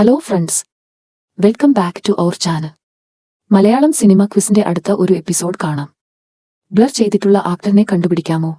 Hello friends, welcome back to our channel. Malayalam cinema ക്വിസിന്റെ അടുത്ത ഒരു episode കാണാം. ബ്ലർ ചെയ്തിട്ടുള്ള ആക്ടറിനെ കണ്ടുപിടിക്കാമോ?